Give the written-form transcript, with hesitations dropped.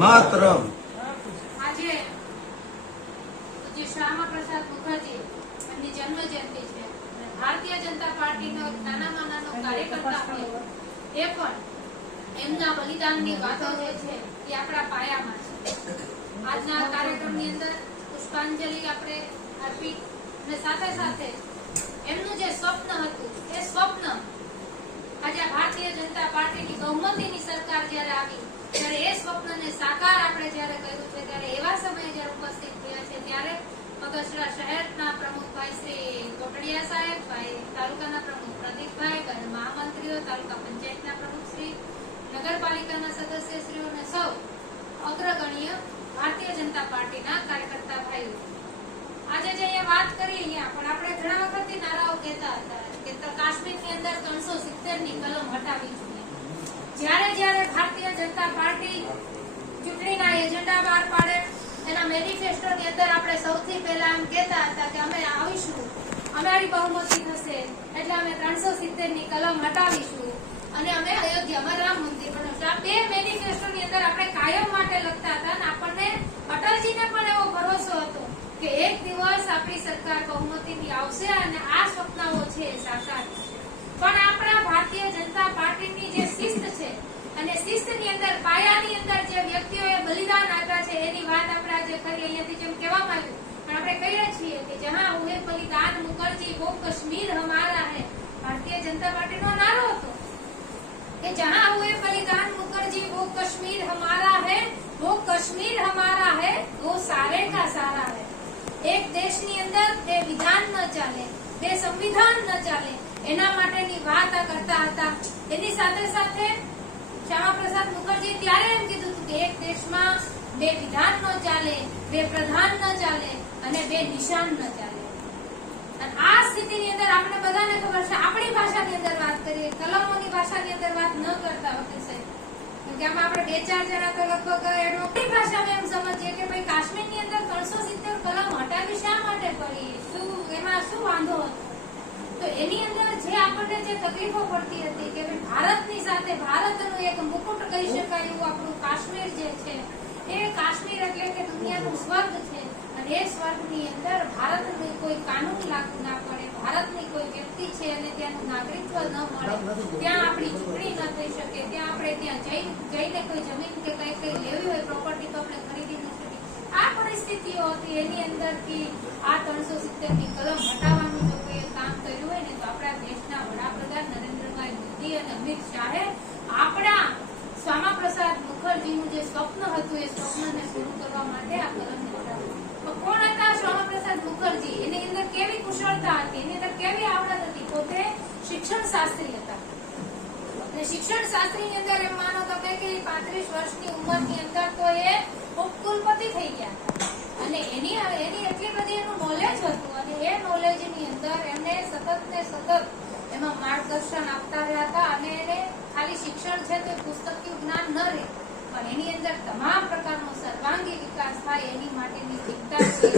માતરમ. આજે જે શ્યામા પ્રસાદ મુખર્જી એમની જન્મ જયંતિ છે. ભારતીય જનતા પાર્ટીનો નાનામાં નાનો કાર્યકર્તા હોય એ પણ એમના બલિદાનની વાતો જે છે એ આપણા પાયામાં છે. આજના કાર્યક્રમની અંદર પુષ્પાંજલિ આપણે આપી અને સાથે સાથે એમનું જે સ્વપ્ન હતું એ સ્વપ્ન આજે ભારતીય જનતા પાર્ટીની બહુમતીની સરકાર જ્યારે આવી ત્યારે એ સ્વપ્નને સાકાર આપણે જ્યારે કર્યું છે ત્યારે એવા સમયે જ્યારે ઉપસ્થિત થયા છે ત્યારે બગસરા શહેરના પ્રમુખભાઈ શ્રી કોટડિયા સાહેબ, ભાઈ તાલુકાના પ્રમુખ પ્રદીપભાઈ, બંને મહામંત્રીઓ, તાલુકા પંચાયતના પ્રમુખ શ્રી, નગરપાલિકાના સદસ્યશ્રીઓ અને સૌ અગ્રગણ્ય ભારતીય જનતા પાર્ટીના કાર્યકર્તા ભાઈઓ, આજે જે અહીંયા વાત કરી અહીંયા પણ આપણે ઘણા વખતથી નારાઓ કહેતા હતા કે કાશ્મીરની અંદર 370 ની કલમ હટાવી જોઈએ. જ્યારે ભારતીય જનતા પાર્ટી ચૂંટણીના એજન્ડા બહાર પાડે એના મેનિફેસ્ટોની અંદર આપણે સૌથી પહેલા એમ કહેતા હતા કે અમે આવીશું, અમારી બહુમતી થશે એટલે અમે 370 ની કલમ હટાવીશું અને અમે અયોધ્યામાં રામ મંદિર બનાવશું. આ બે મેનિફેસ્ટોની અંદર આપણે કાયમ માટે લખતા હતા અને આપણને અટલજીને પણ એવો ભરોસો હતો કે એક દિવસ આપણી સરકાર બહુમતીથી આવશે અને આ સપનાઓ છે એ સાકાર થશે. પણ આપણા ભારતીય જનતા પાર્ટીની જે શિસ્ત છે અને શિસ્તની અંદર પાયાની અંદર જે વ્યક્તિઓએ બલિદાન આપ્યા છે એની વાત આપણે આજે કરી. અહીંયાથી જેમ કહેવામાં આવ્યું પણ આપણે કહીએ છીએ કે જહાં હુએ બલિદાન મુખર્જી વો કશ્મીર હમારા હૈ. ભારતીય જનતા પાર્ટીનો નારો હતો કે જહાં હુએ બલિદાન મુખર્જી વો કશ્મીર હમારા હૈ, વો કશ્મીર હમારા હૈ, વો સારે કા સારા હૈ. એક દેશની અંદર બે વિધાન ન ચાલે, બે સંવિધાન ન ચાલે એના માટેની વાત આ કરતા હતા. એની સાથે સાથે શ્યામા પ્રસાદ મુખર્જી ત્યારે એમ કીધું હતું કે એક દેશમાં બે વિધાન ન ચાલે, બે પ્રધાન ન ચાલે અને બે નિશાન ન ચાલે. અને આ સ્થિતિની અંદર આપણે બધાને ખબર છે, આપણી ભાષાની અંદર વાત કરીએ, કલમોની ભાષાની અંદર વાત ન કરતા વખતે કે આમાં આપણે બે ચાર જણા તો લગભગ આપણી ભાષામાં એમ સમજીએ કે ભાઈ કાશ્મીરની અંદર 370 કલમ હટાવી શા માટે પડી, શું એમાં શું વાંધો હતો. તો એની અંદર જે આપણને જે તકલીફો પડતી હતી કે ભાઈ ભારતની સાથે ભારતનું એક મુકુટ કહી શકાય એવું આપણું કાશ્મીર જે છે એ કાશ્મીર એટલે કે દુનિયાનું સ્વર્ગ છે અને એ સ્વર્ગની અંદર ભારતની કોઈ કાનૂન લાગુ ના પડે, ભારતની કોઈ વ્યક્તિ છે અને ત્યાંનું નાગરિકત્વ ન મળે, ત્યાં આપણી ચૂંટણી ન થઈ શકે, ત્યાં આપણે ત્યાં જઈને કોઈ જમીન કે કઈ લેવી હોય પ્રોપર્ટી તો આપણે ખરીદી ન શકીએ. આ પરિસ્થિતિઓ હતી. એની અંદરથી આ 370 ની કલમ હટાવવાનું જો કોઈ કામ કર્યું હોય ને તો આપણા દેશના વડાપ્રધાન નરેન્દ્રભાઈ મોદી અને અમિત શાહે આપણા શ્યામા પ્રસાદ મુખર્જીનું જે સ્વપ્ન હતું એ સ્વપ્નને પૂરું કરવા માટે આ કલમને હટાવ્યું. કોણ હતા શ્યામા પ્રસાદ મુખર્જી? એની અંદર કેવી કુશળતા હતી, એની અંદર કેવી આવડત હતી? પોતે શિક્ષણ શાસ્ત્રી હતા અને શિક્ષણ શાસ્ત્રીની અંદર એમ માનો તમે કે 35 વર્ષની ઉંમરની અંદર તો એ ઉપકુલપતિ થઈ ગયા હતા અને એની એટલી બધી એનું નોલેજ હતું અને એ નોલેજની અંદર એમને સતત ને સતત એમાં માર્ગદર્શન આપતા રહ્યા હતા અને એને ખાલી શિક્ષણ છે તો પુસ્તકીય જ્ઞાન ન રહે પણ એની અંદર તમામ પ્રકારનો સર્વાંગી વિકાસ થાય એની માટેની ચિંતા છે.